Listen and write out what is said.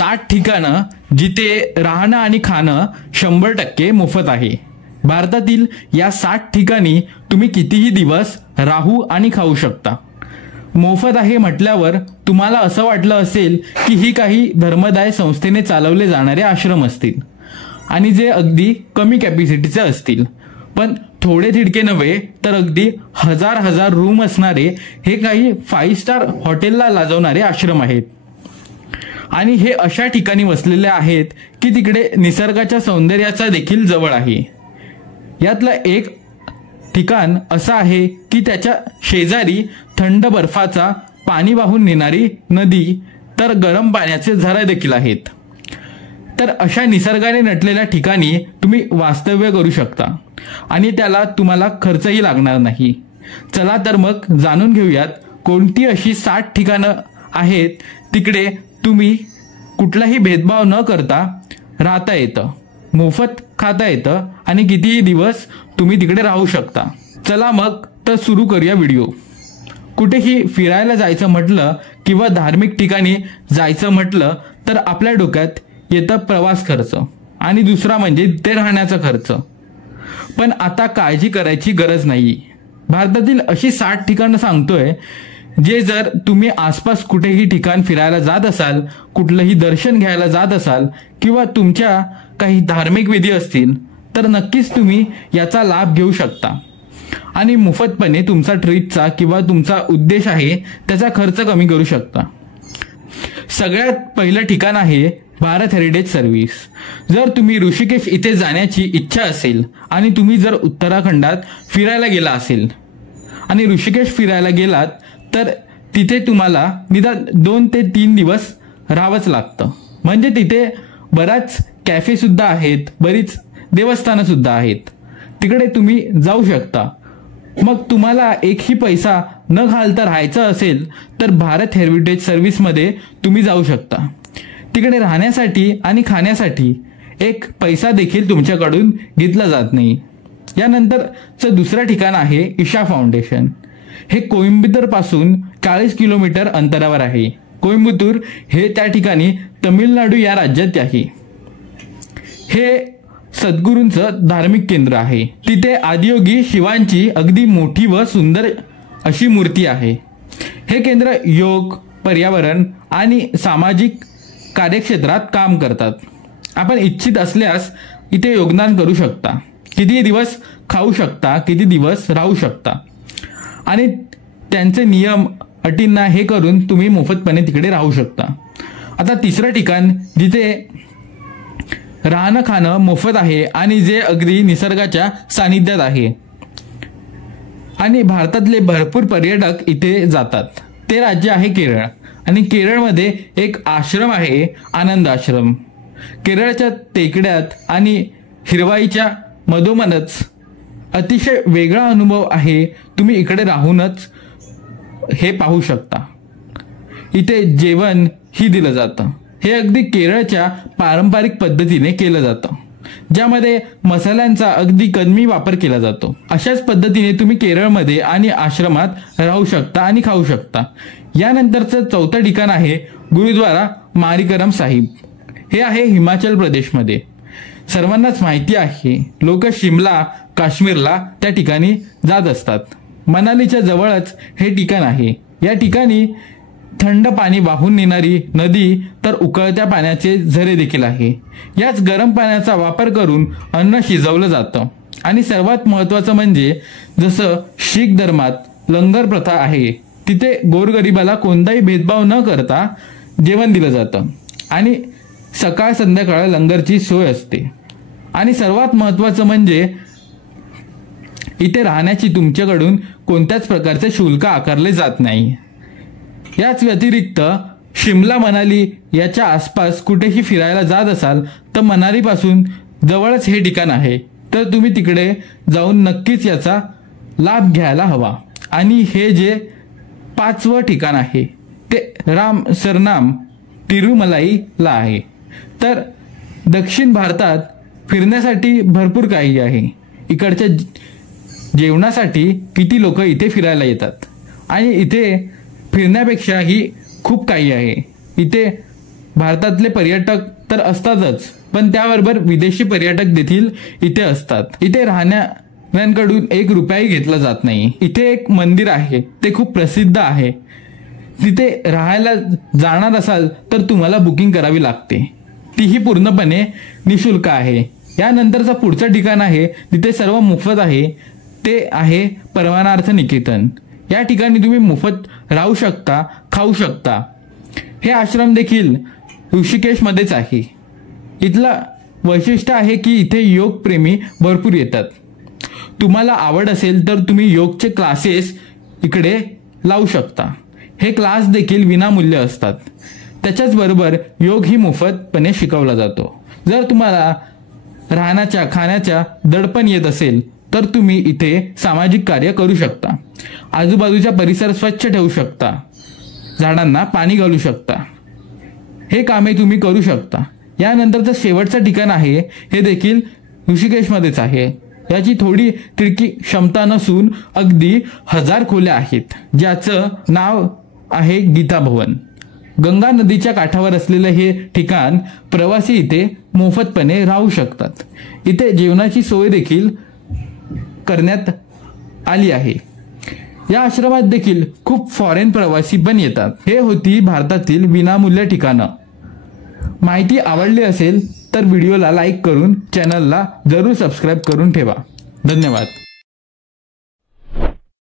60 ठिकाणं जिथे राहणं आणि खाणं 100% मोफत आहे। भारतातील या 60 ठिकाणी तुम्ही कितीही दिवस राहू आणि खाऊ शकता। मोफत आहे म्हटल्यावर तुम्हाला असं वाटलं असेल की ही काही धर्मदाय संस्थेने चालवले जाणारे आश्रम असतील आणि जे अगदी कमी कॅपॅसिटीचे असतील, पण थोडे थिडके नव्हे तर अगदी हजार रूम असणारे हे काही 5 स्टार हॉटेलला लाजवणारे आश्रम आहेत। आणि हे अशा ठिकाणी वसलेले आहेत की तिकडे निसर्गाच्या सौंदर्याचा देखील जवळ आहे। यातलं एक ठिकाण असं आहे की त्याच्या शेजारी थंड बर्फाचा पाणी वाहून नेणारी नदी तर गरम पाण्याचे झरे देखील आहेत। तर अशा निसर्गाने नटलेल्या ठिकाणी तुम्ही वास्तव्य करू शकता आणि त्याला तुम्हाला खर्चही लागणार नाही। चला तर मग जाणून घेऊयात कोणती अशी 60 ठिकाणं आहेत तिकडे तुम्ही कुठलाही भेदभाव न करता राहता येतं, मोफत खाता येतं आणि कितीही दिवस तुम्ही तिकडे राहू शकता। चला मग तर सुरू करूया व्हिडिओ। कुठेही फिरायला जायचं म्हटलं किंवा धार्मिक ठिकाणी जायचं म्हटलं तर आपल्या डोक्यात येतं प्रवास खर्च आणि दुसरा म्हणजे ते राहण्याचा खर्च। पण आता काळजी करायची गरज नाही। भारतातील अशी 60 ठिकाणं सांगतोय जे जर तुम्ही आसपास कुठेही ठिकाण फिरायला जात असाल, कुठलंही दर्शन घ्यायला जात असाल किंवा तुमच्या काही धार्मिक विधी असतील तर नक्कीच तुम्ही याचा लाभ घेऊ शकता आणि मोफतपणे तुमचा ट्रिपचा किंवा तुमचा उद्देश आहे त्याचा खर्च कमी करू शकता। सगळ्यात पहिलं ठिकाण आहे भारत हेरिटेज सर्व्हिस। जर तुम्ही ऋषिकेश इथे जाण्याची इच्छा असेल आणि तुम्ही जर उत्तराखंडात फिरायला गेला असेल आणि ऋषिकेश फिरायला गेलात तर तिथे तुम्हाला निदान 2 ते 3 दिवस राहावंच लागतं। म्हणजे तिथे बराच कॅफे सुद्धा आहेत, बरीच देवस्थानं सुद्धा आहेत, तिकडे तुम्ही जाऊ शकता। मग तुम्हाला एकही पैसा न घालता राहायचं असेल तर भारत हेरिटेज सर्व्हिसमध्ये तुम्ही जाऊ शकता। तिकडे राहण्यासाठी आणि खाण्यासाठी एक पैसा देखील तुमच्याकडून घेतला जात नाही। यानंतरचं दुसरं ठिकाण आहे ईशा फाउंडेशन। हे कोइंबतूर पासून 40 किलोमीटर अंतरावर आहे। कोइंबतूर हे त्या ठिकाणी तमिळनाडू या राज्यात आहे। हे सद्गुरूंचं धार्मिक केंद्र आहे। तिथे आदियोगी शिवांची अगदी मोठी व सुंदर अशी मूर्ती आहे। हे केंद्र योग, पर्यावरण आणि सामाजिक कार्यक्षेत्रात काम करतात। आपण इच्छित असल्यास इथे योगदान करू शकता, किती दिवस खाऊ शकता, किती दिवस राहू शकता आणि त्यांचे नियम अटींना हे करून तुम्ही मोफतपणे तिकडे राहू शकता। आता तिसरं ठिकाण जिथे राहणं खाणं मोफत आहे आणि जे अगदी निसर्गाच्या सानिध्यात आहे आणि भारतातले भरपूर पर्यटक इथे जातात, ते राज्य आहे केरळ। आणि केरळमध्ये एक आश्रम आहे आनंद आश्रम। केरळच्या टेकड्यात आणि हिरवाईच्या मधोमधच अतिशय वेगळा अनुभव आहे। तुम्ही इकडे राहूनच हे पाहू शकता। इथे जेवण ही दिलं जातं, हे अगदी केरळच्या पारंपरिक पद्धतीने केलं जातं, ज्यामध्ये मसाल्यांचा अगदी कमी वापर केला जातो। अशाच पद्धतीने तुम्ही केरळमध्ये आणि आश्रमात राहू शकता आणि खाऊ शकता। यानंतरचं चौथं ठिकाण आहे गुरुद्वारा मारिकरम साहिब। हे आहे हिमाचल प्रदेशमध्ये। सर्वांनाच माहिती आहे लोक शिमला, काश्मीरला त्या ठिकाणी जात असतात। मनालीच्या जवळच हे ठिकाण आहे। या ठिकाणी थंड पाणी वाहून नेणारी नदी तर उकळत्या पाण्याचे झरे देखील आहे। याच गरम पाण्याचा वापर करून अन्न शिजवलं जातं आणि सर्वात महत्त्वाचं म्हणजे जसं शीख धर्मात लंगर प्रथा आहे, तिथे गोरगरिबाला कोणताही भेदभाव न करता जेवण दिलं जातं आणि सकाळ संध्याकाळ लंगरची सोय असते। आणि सर्वात महत्त्वाचं म्हणजे इथे राहण्याची तुमच्याकडून कोणत्याच प्रकारचे शुल्क आकारले जात नाही। याच व्यतिरिक्त शिमला, मनाली याच्या आसपास कुठेही फिरायला जात असाल तर मनालीपासून जवळच हे ठिकाण आहे, तर तुम्ही तिकडे जाऊन नक्कीच याचा लाभ घ्यायला हवा। आणि हे जे 5वं ठिकाण आहे ते राम सरनाम तिरुमलाईला आहे। तर दक्षिण भारतात फिरण्यासाठी भरपूर काही आहे। इकडच्या जेवणासाठी किती लोक इथे फिरायला येतात आणि इथे फिरण्यापेक्षाही खूप काही आहे। इथे भारतातले पर्यटक तर असतातच, पण त्याबरोबर विदेशी पर्यटक देखील इथे असतात। इथे राहण्याऱ्यांकडून 1 रुपयाही घेतला जात नाही। इथे एक मंदिर आहे, ते खूप प्रसिद्ध आहे। तिथे राहायला जाणार असाल तर तुम्हाला बुकिंग करावी लागते, तीही पूर्णपणे निशुल्क आहे। यानंतरचं पुढचं ठिकाण आहे तिथे सर्व मोफत आहे, ते आहे परमानार्थ निकेतन। या ठिकाणी तुम्ही मोफत राहू शकता, खाऊ शकता। हे आश्रम देखील ऋषिकेशमध्येच आहे। इथला वैशिष्ट्य आहे की इथे योग प्रेमी भरपूर येतात। तुम्हाला आवड असेल तर तुम्ही योगचे क्लासेस इकडे लावू शकता। हे क्लास देखील विनामूल्य असतात। त्याच्याच बरोबर योग ही मोफतपणे शिकवला जातो। जर तुम्हाला राहण्याच्या खाण्याच्या दडपण येत असेल तर तुम्ही इथे सामाजिक कार्य करू शकता। आजूबाजूचा परिसर स्वच्छ ठेवू शकता, झाडांना पाणी घालू शकता। हे कामे तुम्ही करू शकता। यानंतरचं शेवटचं ठिकाण आहे, हे देखील ऋषिकेशमध्येच आहे। याची थोडी तिरकी क्षमता नसून अगदी 1000 खोल्या आहेत, ज्याचं नाव आहे गीता भवन। गंगा नदीच्या काठावर असलेलं हे ठिकाण प्रवासी इथे मोफतपणे राहू शकतात। इथे जेवणाची सोय देखील करण्यात आली आहे। या आश्रमात देखील खूप फॉरेन प्रवासी पण येतात। हे होती भारतातील विनामूल्य ठिकाणं। माहिती आवडली असेल तर व्हिडिओला लाईक करून चॅनलला जरूर सबस्क्राईब करून ठेवा। धन्यवाद।